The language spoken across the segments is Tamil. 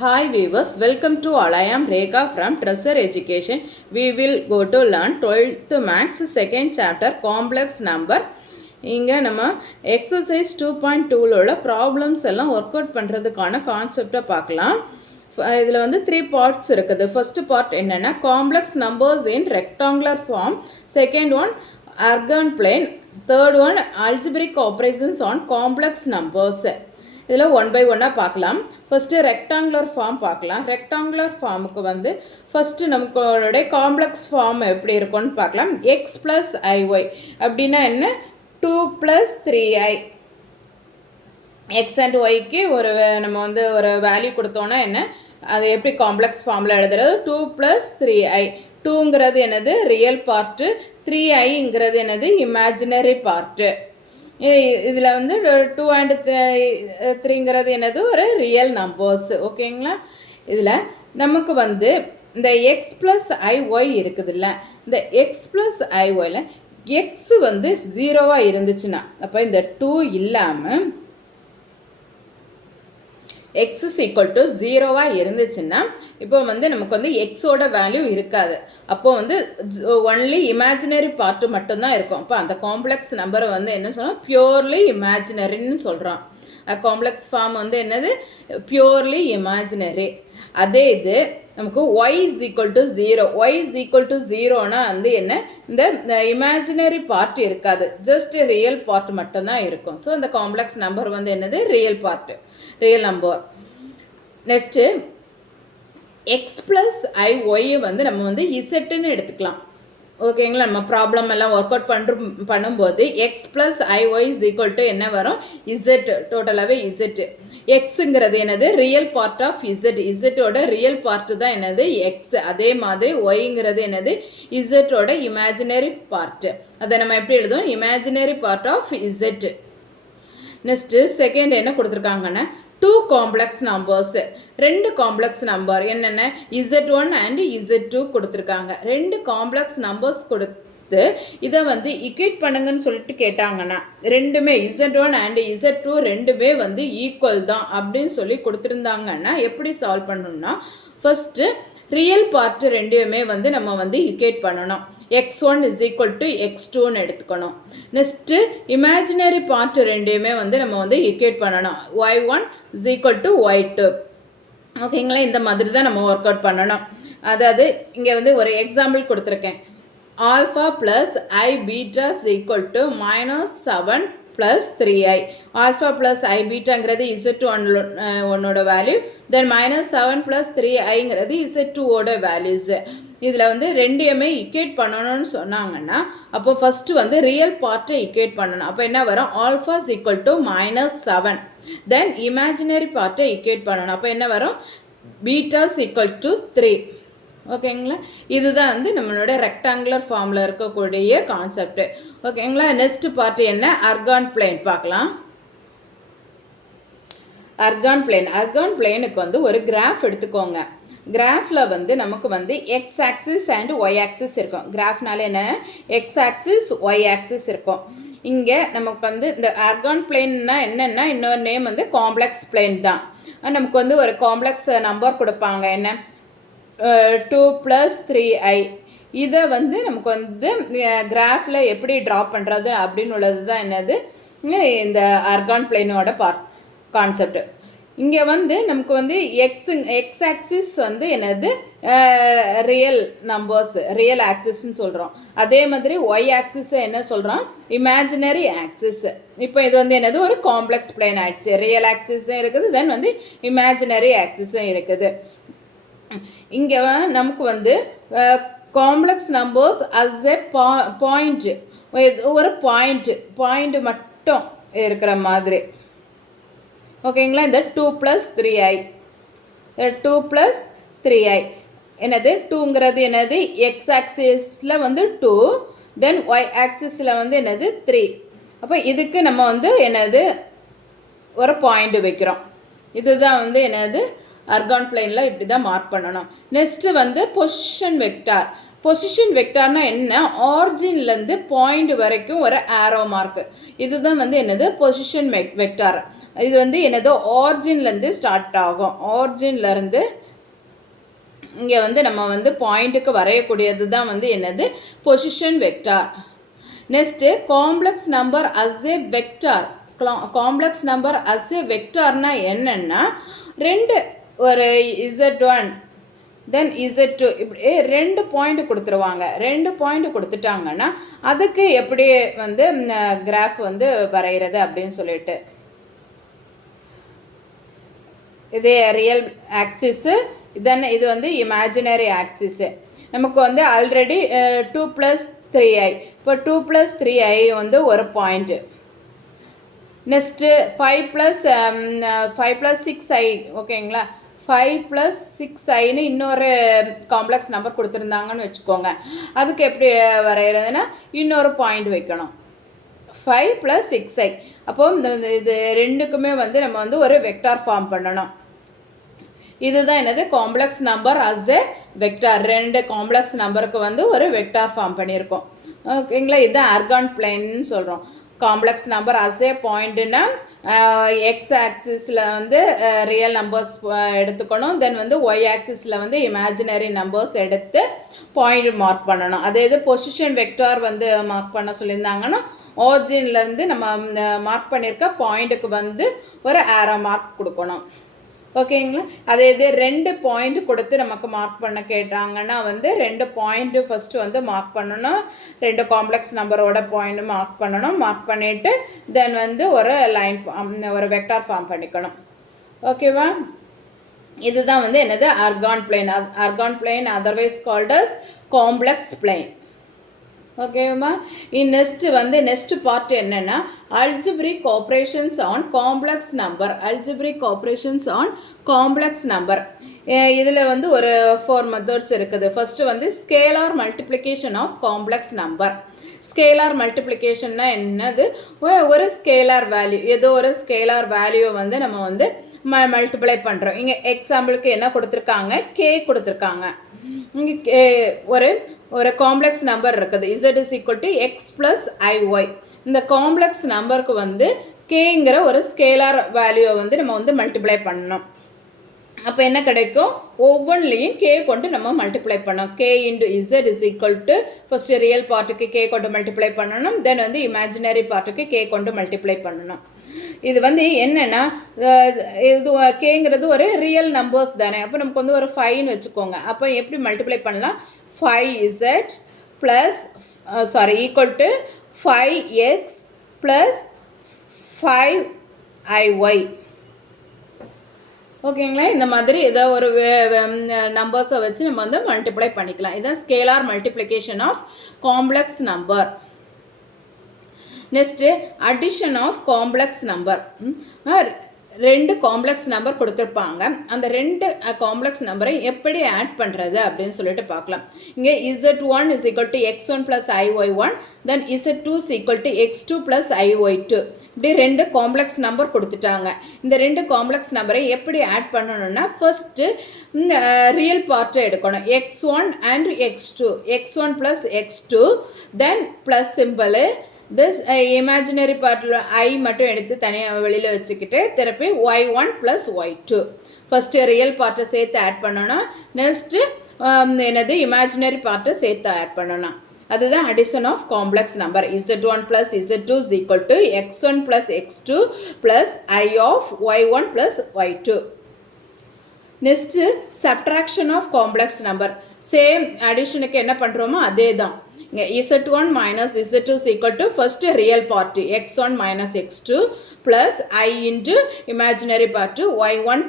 Hi viewers, welcome to all. I am Rekha from Treasure Education. We will go to learn 12th Maths second chapter complex number. இங்கே நம்ம எக்ஸசைஸ் 2.2ல உள்ள ப்ராப்ளம்ஸ் எல்லாம் ஒர்க் அவுட் பண்ணுறதுக்கான கான்செப்டை பார்க்கலாம். இதில் வந்து 3 பார்ட்ஸ் இருக்குது. ஃபர்ஸ்ட் பார்ட் என்னென்னா complex numbers in rectangular form, second one Argand plane, third one algebraic operations on complex numbers. இதில் ஒன் பை ஒன்னாக பார்க்கலாம். ஃபஸ்ட்டு ரெக்டாங்குலர் ஃபார்ம் பார்க்கலாம். ரெக்டாங்குலர் ஃபார்முக்கு வந்து ஃபஸ்ட்டு நமக்கு காம்ப்ளெக்ஸ் ஃபார்ம் எப்படி இருக்கும்னு பார்க்கலாம். எக்ஸ் ப்ளஸ் ஐஒய் அப்படின்னா என்ன, 2 + 3i. எக்ஸ் அண்ட் ஒய்க்கு ஒரு நம்ம வந்து ஒரு வேல்யூ கொடுத்தோன்னா என்ன, அது எப்படி காம்ப்ளெக்ஸ் ஃபார்மில் எழுதுறது, 2 + 3i. 2ங்கிறது என்னது ரியல் பார்ட்டு, 3iங்கிறது என்னது இமேஜினரி பார்ட்டு. இதில் வந்து 2 and 3ங்கிறது என்னது ஒரு ரியல் நம்பர்ஸ். ஓகேங்களா. இதில் நமக்கு வந்து இந்த எக்ஸ் ப்ளஸ் ஐஒய் இருக்குதுல்ல, இந்த எக்ஸ் ப்ளஸ் ஐஒயில் எக்ஸ் வந்து 0வாக இருந்துச்சுன்னா, அப்போ இந்த 2 இல்லாமல் x is equal to 0வாக இருந்துச்சுன்னா இப்போ வந்து நமக்கு வந்து எக்ஸோட வேல்யூ இருக்காது. அப்போ வந்து ஒன்லி இமேஜினரி பார்ட்டு மட்டும்தான் இருக்கும். அப்போ அந்த காம்ப்ளெக்ஸ் நம்பரை வந்து என்ன சொல்கிறோம், பியூர்லி இமேஜினரின்னு சொல்கிறோம். காம்ப்ளெக்ஸ் ஃபார்ம் வந்து என்னது, பியூர்லி இமேஜினரி. அதே இது நமக்கு y is equal to 0. y is equal to 0னா வந்து என்ன, இந்த இமேஜினரி பார்ட் இருக்காது, ஜஸ்ட் ரியல் பார்ட் மட்டும்தான் இருக்கும். ஸோ இந்த காம்ப்ளெக்ஸ் நம்பர் வந்து என்னது, real part, real number. Next x plus i y வந்து நம்ம வந்து இசட்டுன்னு எடுத்துக்கலாம். ஓகேங்களா. நம்ம ப்ராப்ளம் எல்லாம் ஒர்க் அவுட் பண்ணும்போது x plus i y is equal to என்ன வரும், இசட். டோட்டலாகவே இசட்டு. எக்ஸுங்கிறது என்னது, ரியல் பார்ட் ஆஃப் இசட். இசட்டோட ரியல் பார்ட்டு தான் என்னது எக்ஸ். அதே மாதிரி ஒய்ங்கிறது என்னது, இசட்டோட இமேஜினரி பார்ட்டு. அதை நம்ம எப்படி எழுதுவோம், imaginary part of Z. Next second என்ன கொடுத்துருக்காங்கன்னா 2 காம்ப்ளெக்ஸ் நம்பர்ஸ், 2 காம்ப்ளெக்ஸ் நம்பர் என்னென்ன, Z1 அண்ட் Z2 கொடுத்துருக்காங்க. 2 காம்ப்ளெக்ஸ் நம்பர்ஸ் கொடுத்து இதை வந்து இக்வேட் பண்ணுங்கன்னு சொல்லிட்டு கேட்டாங்கன்னா, ரெண்டுமே Z1 அண்ட் Z2 ரெண்டுமே வந்து ஈக்குவல் தான் அப்படின்னு சொல்லி கொடுத்துருந்தாங்கன்னா எப்படி சால்வ் பண்ணணும்னா, ஃபஸ்ட்டு ரியல் பார்ட்டு ரெண்டுமே வந்து நம்ம வந்து இக்வேட் பண்ணணும். x1 is equal to x2ன்னு எடுத்துக்கணும். நெக்ஸ்ட்டு இமேஜினரி பார்ட் ரெண்டுமே வந்து நம்ம வந்து இக்வேட் பண்ணணும். y1 is equal to y2. ஓகேங்களா. இந்த மாதிரி தான் நம்ம ஒர்க் அவுட் பண்ணணும். அதாவது இங்கே வந்து ஒரு எக்ஸாம்பிள் கொடுத்துருக்கேன். Alpha plus i beta is equal to -7 + 3i. Alpha plus i பீட்டாங்கிறது Z1 வேல்யூ, தென் -7 + 3iங்கிறது Z2ஓட வேல்யூஸ். இதில் வந்து ரெண்டையுமே இக்வேட் பண்ணணும்னு சொன்னாங்கன்னா, அப்போ ஃபஸ்ட்டு வந்து ரியல் பார்ட்டை இக்வேட் பண்ணணும். அப்போ என்ன வரும், alpha is equal to -7. Then imaginary பார்ட்டை இக்வேட் பண்ணணும். அப்போ என்ன வரும், பீட்டா இஸ் ஈக்குவல் டு 3. ஓகேங்களா. இதுதான் வந்து நம்மளோட ரெக்டாங்குலர் ஃபார்மில் இருக்கக்கூடிய கான்செப்ட். ஓகேங்களா. நெக்ஸ்ட் பார்ட் என்ன, அர்கான் பிளேன் பார்க்கலாம். அர்கான் பிளேன், அர்கான் பிளேனுக்கு வந்து ஒரு கிராஃப் எடுத்துக்கோங்க. கிராஃபில் வந்து நமக்கு வந்து X axis and Y axis இருக்கும். கிராஃப்னால என்ன, எக்ஸ் ஆக்சிஸ் ஒய் ஆக்சிஸ் இருக்கும். இங்கே நமக்கு வந்து இந்த அர்கான் பிளேன்னா என்னென்னா, இன்னொரு நேம் வந்து காம்ப்ளெக்ஸ் பிளேன் தான். நமக்கு வந்து ஒரு காம்ப்ளெக்ஸ் நம்பர் கொடுப்பாங்க, என்ன 2 + 3i. இதை வந்து நமக்கு வந்து கிராஃபில் எப்படி ட்ரா பண்ணுறது அப்படின்னு உள்ளது தான் என்னது, இந்த அர்கான் பிளேனோட கான்செப்ட். இங்கே வந்து நமக்கு வந்து எக்ஸ் ஆக்சிஸ் வந்து என்னது, ரியல் நம்பர்ஸ், ரியல் ஆக்சிஸ்ன்னு சொல்கிறோம். அதே மாதிரி ஒய் ஆக்சிஸை என்ன சொல்கிறோம், இமேஜினரி ஆக்சிஸ். இப்போ இது வந்து என்னது, ஒரு காம்ப்ளெக்ஸ் பிளேன் ஆயிடுச்சு. ரியல் ஆக்சிஸும் இருக்குது, தென் வந்து இமேஜினரி ஆக்சிஸும் இருக்குது. இங்கே நமக்கு வந்து complex numbers as a point, ஒரு பாயிண்ட் மட்டும் இருக்கிற மாதிரி. ஓகேங்களா. இந்த 2 + 3i, 2 + 3i என்னது, 2ங்கிறது என்னது, எக்ஸ் ஆக்சிஸில் வந்து 2, தென் ஒய் ஆக்சிஸில் வந்து என்னது 3. அப்போ இதுக்கு நம்ம வந்து என்னது ஒரு பாயிண்ட் வைக்கிறோம். இதுதான் வந்து என்னது அர்கான் பிளேனில் இப்படி தான் மார்க் பண்ணணும். நெக்ஸ்ட்டு வந்து பொசிஷன் வெக்டார். பொசிஷன் வெக்டார்னா என்ன, ஆரிஜின்லேருந்து பாயிண்ட் வரைக்கும் ஒரு ஆரோ மார்க்கு. இதுதான் வந்து என்னது பொசிஷன் வெக்டார். இது வந்து என்னதோ ஆரிஜின்லேருந்து ஸ்டார்ட் ஆகும். ஆரிஜின்லேருந்து இங்கே வந்து நம்ம வந்து பாயிண்ட்டுக்கு வரையக்கூடியது தான் வந்து என்னது position vector. Next complex number as a vector. Complex number as a வெக்டார்னா என்னென்னா ரெண்டு ஒரு Z1 தென் Z2 இப்படி 2 பாயிண்ட் கொடுத்துருவாங்க. 2 பாயிண்ட் கொடுத்துட்டாங்கன்னா அதுக்கு எப்படி வந்து கிராஃப் வந்து வரைகிறது அப்படின்னு சொல்லிட்டு, இது ரியல் ஆக்சிஸு, தென் இது வந்து இமேஜினரி ஆக்சிஸு. நமக்கு வந்து ஆல்ரெடி 2 + 3i. இப்போ 2 + 3i வந்து ஒரு பாயிண்ட்டு. Next 5 + 6i. ஓகேங்களா, 5 + 6iன்னு இன்னொரு காம்ப்ளெக்ஸ் நம்பர் கொடுத்துருந்தாங்கன்னு வச்சுக்கோங்க. அதுக்கு எப்படி வரைகிறதுனா இன்னொரு பாயிண்ட் வைக்கணும், 5 + 6i. அப்போது இது ரெண்டுக்குமே வந்து நம்ம வந்து ஒரு வெக்டார் ஃபார்ம் பண்ணணும். இதுதான் என்னது complex number as a vector. 2 complex நம்பருக்கு வந்து ஒரு வெக்டார் ஃபார்ம் பண்ணியிருக்கோம். ஓகேங்களா, இதுதான் ஆர்கான் பிளேன்னு சொல்கிறோம். காம்ப்ளெக்ஸ் நம்பர் அஸ் ஏ பாயிண்ட்டுன்னா எக்ஸ் ஆக்சிஸில் வந்து ரியல் நம்பர்ஸ் எடுத்துக்கணும், தென் வந்து ஒய் ஆக்சிஸில் வந்து இமேஜினரி நம்பர்ஸ் எடுத்து பாயிண்ட் மார்க் பண்ணணும். அதே இது பொசிஷன் வெக்டார் வந்து மார்க் பண்ண சொல்லியிருந்தாங்கன்னா ஆரிஜின்லேருந்து நம்ம மார்க் பண்ணியிருக்க பாயிண்ட்டுக்கு வந்து ஒரு ஆரோ மார்க் கொடுக்கணும். ஓகேங்களா, அதே இது 2 பாயிண்ட் கொடுத்து நமக்கு மார்க் பண்ண கேட்டாங்கன்னா வந்து 2 பாயிண்ட்டு ஃபஸ்ட்டு வந்து மார்க் பண்ணணும். 2 காம்ப்ளெக்ஸ் நம்பரோட பாயிண்ட் மார்க் பண்ணணும். மார்க் பண்ணிவிட்டு தென் வந்து ஒரு லைன் ஃபார்ம், ஒரு வெக்டார் ஃபார்ம் பண்ணிக்கணும். ஓகேவா, இதுதான் வந்து என்னது Argand plane. Argand plane otherwise called as complex plane. ஓகேவா, நெக்ஸ்ட்டு வந்து நெக்ஸ்ட் பார்ட் என்னென்னா algebraic operations on complex number. Algebraic operations on complex number. இதில் வந்து ஒரு 4 மெத்தட்ஸ் இருக்குது. ஃபஸ்ட்டு வந்து scalar multiplication of complex number. Scalar மல்டிப்ளிகேஷன்னா என்னது, ஒரு ஸ்கேலார் வேல்யூ, ஏதோ ஒரு ஸ்கேலார் வேல்யூவை வந்து நம்ம வந்து மல்டிப்ளை பண்ணுறோம். இங்கே எக்ஸாம்பிளுக்கு என்ன கொடுத்துருக்காங்க, கே கொடுத்துருக்காங்க. இங்கே ஒரு காம்ப்ளெக்ஸ் நம்பர் இருக்குது, z = x + iy. இந்த காம்ப்ளெக்ஸ் நம்பருக்கு வந்து கேங்கிற ஒரு ஸ்கேலார் வேல்யூவை வந்து நம்ம வந்து மல்டிப்ளை பண்ணணும். அப்போ என்ன கிடைக்கும், ஒவ்வொன்றிலையும் கே கொண்டு நம்ம மல்டிப்ளை பண்ணோம். k × z ஃபஸ்ட்டு ரியல் பார்ட்டுக்கு கே கொண்டு மல்டிப்ளை பண்ணணும், தென் வந்து இமேஜினரி பார்ட்டுக்கு கே கொண்டு மல்டிப்ளை பண்ணணும். இது வந்து என்னென்னா இது கேங்கிறது ஒரு ரியல் நம்பர்ஸ் தானே. அப்போ நமக்கு வந்து ஒரு 5ன்னு வச்சுக்கோங்க. அப்போ எப்படி மல்டிப்ளை பண்ணலாம், 5z = 5x + 5iy. ஓகேங்களா, இந்த மாதிரி ஏதோ ஒரு நம்பர்ஸை வச்சு நம்ம வந்து மல்டிப்ளை பண்ணிக்கலாம். இதுதான் scalar multiplication of complex number. Next addition of complex number. 2 complex number கொடுத்துருப்பாங்க. அந்த 2 காம்ப்ளெக்ஸ் நம்பரை எப்படி ஆட் பண்ணுறது அப்படின்னு சொல்லிட்டு பார்க்கலாம். இங்கே z1 = x1 + iy1, தென் z2 = x2 + iy2. இப்படி 2 காம்ப்ளெக்ஸ் நம்பர் கொடுத்துட்டாங்க. இந்த 2 காம்ப்ளெக்ஸ் நம்பரை எப்படி ஆட் பண்ணணும்னா ஃபஸ்ட்டு ரியல் பார்ட்டை எடுக்கணும், x1 and x2, x1 + x2, then plus symbol. This imaginary பார்ட்டில் ஐ மட்டும் எடுத்து தனியாக வெளியில் வச்சுக்கிட்டு திருப்பி y1 + y2. ஃபஸ்ட்டு ரியல் பார்ட்டை சேர்த்து ஆட் பண்ணணும். நெக்ஸ்ட்டு என்னது இமேஜினரி பார்ட்டை சேர்த்து ஆட் பண்ணணும். அதுதான் addition of complex number. z1 + z2 = x1 + x2 + i of y1 + y2. Next subtraction of complex number. Same அடிஷனுக்கு என்ன பண்ணுறோமோ அதே தான். இங்கே z1 - z2 = first real part x1 - x2 plus i into imaginary part y1 -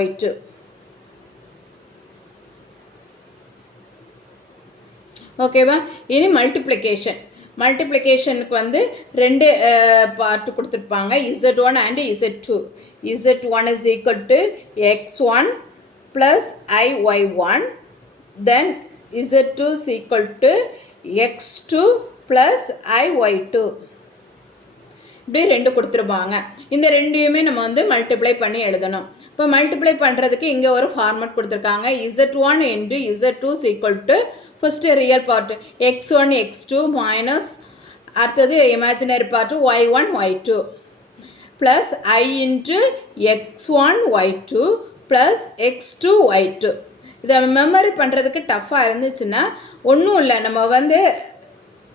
y2. ஓகேவா, இனி மல்டிப்ளிகேஷனுக்கு வந்து 2 பார்ட்டு கொடுத்துருப்பாங்க, z1 and z2. z1 = x1 + iy1, then z2 = x2 + iy2. இப்படி 2 கொடுத்துருப்பாங்க. இந்த 2யுமே நம்ம வந்து மல்டிப்ளை பண்ணி எழுதணும். இப்போ மல்டிப்ளை பண்ணுறதுக்கு இங்கே ஒரு ஃபார்மேட் கொடுத்துருக்காங்க, z1 × z2 = first real part x1 x2 - அடுத்தது imaginary part y1 y2 plus I into x1 y2 plus x2 y2. இதை மெமரி பண்ணுறதுக்கு டஃப்பாக இருந்துச்சுன்னா ஒன்றும் இல்லை, நம்ம வந்து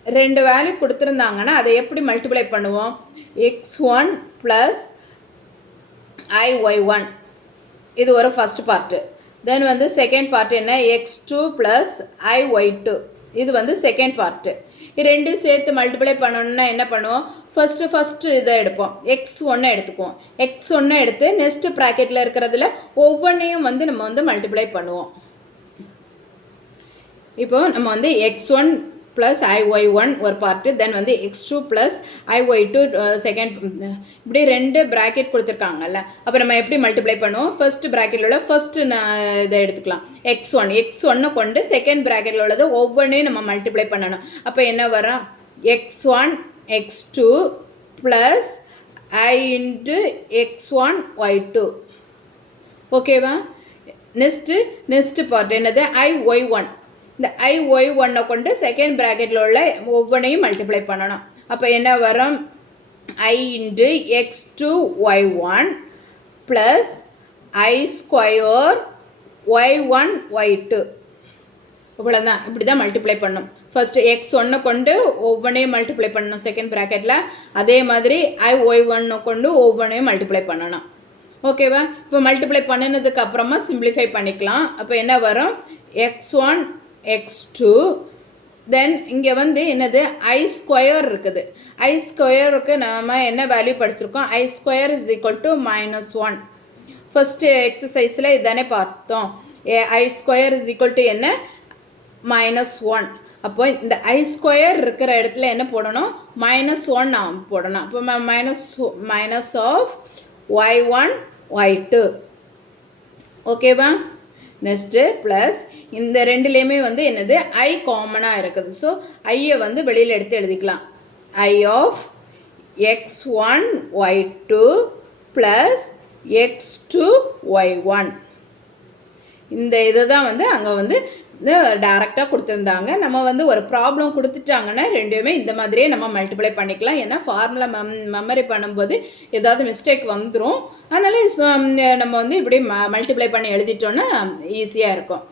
2 வேல்யூ கொடுத்துருந்தாங்கன்னா அதை எப்படி மல்டிப்ளை பண்ணுவோம்? x1 ப்ளஸ் IY1 இது ஒரு ஃபஸ்ட் பார்ட்டு. தென் வந்து செகண்ட் பார்ட் என்ன? x2 ப்ளஸ் IY2 இது வந்து செகண்ட் பார்ட்டு. இது ரெண்டும் சேர்த்து மல்டிப்ளை பண்ணணுன்னா என்ன பண்ணுவோம்? ஃபஸ்ட்டு இதை எடுப்போம், x1 எடுத்துக்குவோம். x1 எடுத்து நெக்ஸ்ட் ப்ராக்கெட்டில் இருக்கிறதுல ஒவ்வொன்றையும் வந்து நம்ம வந்து மல்டிப்ளை பண்ணுவோம். இப்போ நம்ம வந்து x1 ப்ளஸ் IY1 ஒரு பார்ட்டு, தென் வந்து x2 ப்ளஸ் IY2 செகண்ட், இப்படி 2 ப்ராக்கெட் கொடுத்துருக்காங்கல்ல. அப்போ நம்ம எப்படி மல்டிப்ளை பண்ணுவோம்? ஃபர்ஸ்ட் ப்ராக்கெட்டில் உள்ள ஃபர்ஸ்ட்டு இதை எடுத்துக்கலாம், x1 கொண்டு செகண்ட் ப்ராக்கெட்டில் உள்ளது ஒவ்வொன்றையும் நம்ம மல்டிப்ளை பண்ணணும். அப்போ என்ன வரும்? x1 x2 plus I into x1 y2. ஓகேவா? நெக்ஸ்ட்டு பார்ட் என்னது? IY1. இந்த IY1 கொண்டு செகண்ட் ப்ராக்கெட்டில் உள்ள ஒவ்வொன்றையும் மல்டிப்ளை பண்ணணும். அப்போ என்ன வரும்? I into x2 y1 plus I square y1 y2. இவ்வளோதான். இப்படி தான் மல்டிப்ளை பண்ணணும். ஃபஸ்ட்டு x1 கொண்டு ஒவ்வொன்றையும் மல்டிப்ளை பண்ணணும் செகண்ட் ப்ராக்கெட்டில், அதே மாதிரி IY1 கொண்டு ஒவ்வொன்றையும் மல்டிப்ளை பண்ணணும். ஓகேவா? இப்போ மல்டிப்ளை பண்ணினதுக்கு அப்புறமா சிம்பிளிஃபை பண்ணிக்கலாம். அப்போ என்ன வரும்? x1 x2 தென் இங்கே வந்து என்னது? I ஸ்கொயர் இருக்குது. I ஸ்கொயருக்கு நம்ம என்ன வேல்யூ படிச்சிருக்கோம்? I square is equal to -1. First எக்ஸசைஸில் இதானே பார்த்தோம். I square is equal to என்ன? -1. அப்போ இந்த I ஸ்கொயர் இருக்கிற இடத்துல என்ன போடணும்? -1 நாம் போடணும். அப்போ மைனஸ் ஆஃப் y1 y2. ஓகேவா? நெக்ஸ்ட்டு ப்ளஸ் இந்த ரெண்டுலேயுமே வந்து என்னது? I காமனாக இருக்குது. ஸோ ஐயை வந்து வெளியில் எடுத்து எழுதிக்கலாம். I of x1 y2 plus x2 y1. இந்த இதை தான் வந்து அங்கே வந்து டேரெக்டாக கொடுத்துருந்தாங்க. நம்ம வந்து ஒரு ப்ராப்ளம் கொடுத்துட்டாங்கன்னா ரெண்டுமே இந்த மாதிரியே நம்ம மல்டிப்ளை பண்ணிக்கலாம். ஏன்னா ஃபார்முலா மெமரி பண்ணும்போது ஏதாவது மிஸ்டேக் வந்துடும். அதனால் நம்ம வந்து இப்படி மல்டிப்ளை பண்ணி எழுதிட்டோன்னா ஈஸியாக இருக்கும்.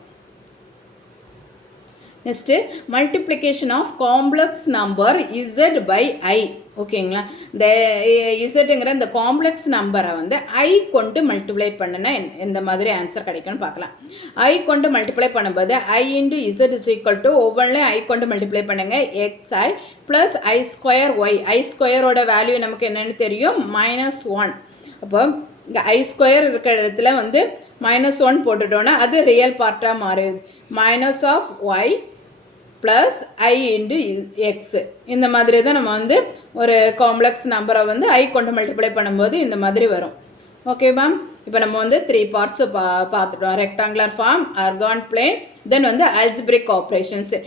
Next multiplication of complex number z by I. ஓகேங்களா? இந்த இசட்டுங்கிற இந்த காம்ப்ளெக்ஸ் நம்பரை வந்து I கொண்டு மல்டிப்ளை பண்ணுனா இந்த மாதிரி ஆன்சர் கிடைக்கும்னு பார்க்கலாம். I கொண்டு மல்டிப்ளை பண்ணும்போது I into z is equal to ஒவ்வொன்றையும் I கொண்டு மல்டிப்ளை பண்ணுங்கள், xi plus I square y. I ஸ்கொயரோட வேல்யூ நமக்கு என்னென்னு தெரியும்? -1. அப்போ இங்கே I ஸ்கொயர் இருக்கிற இடத்துல வந்து -1 போட்டுட்டோன்னா அது ரியல் பார்ட்டாக மாறுது. Minus of Y plus I into X. இந்த மாதிரி தான் நம்ம வந்து ஒரு காம்ப்ளெக்ஸ் நம்பரை வந்து I கொண்டு மல்டிப்ளை பண்ணும்போது இந்த மாதிரி வரும். Okay ma'am? இப்போ நம்ம வந்து 3 பார்ட்ஸு பார்த்துட்டோம். ரெக்டாங்குலர் ஃபார்ம், ஆர்கான் பிளேன், தென் வந்து அல்ஜிப்ரிக் ஆப்ரேஷன்ஸு.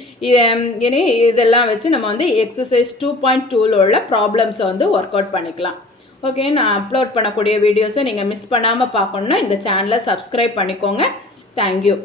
இனி இதெல்லாம் வச்சு நம்ம வந்து எக்ஸசைஸ் 2.2 உள்ள ப்ராப்ளம்ஸை வந்து ஒர்க் அவுட் பண்ணிக்கலாம். ஓகே, நான் அப்லோட் பண்ணக்கூடிய வீடியோஸை நீங்கள் மிஸ் பண்ணாமல் பார்க்கணுன்னா இந்த சேனலை சப்ஸ்கிரைப் பண்ணிக்கோங்க. தேங்க்யூ.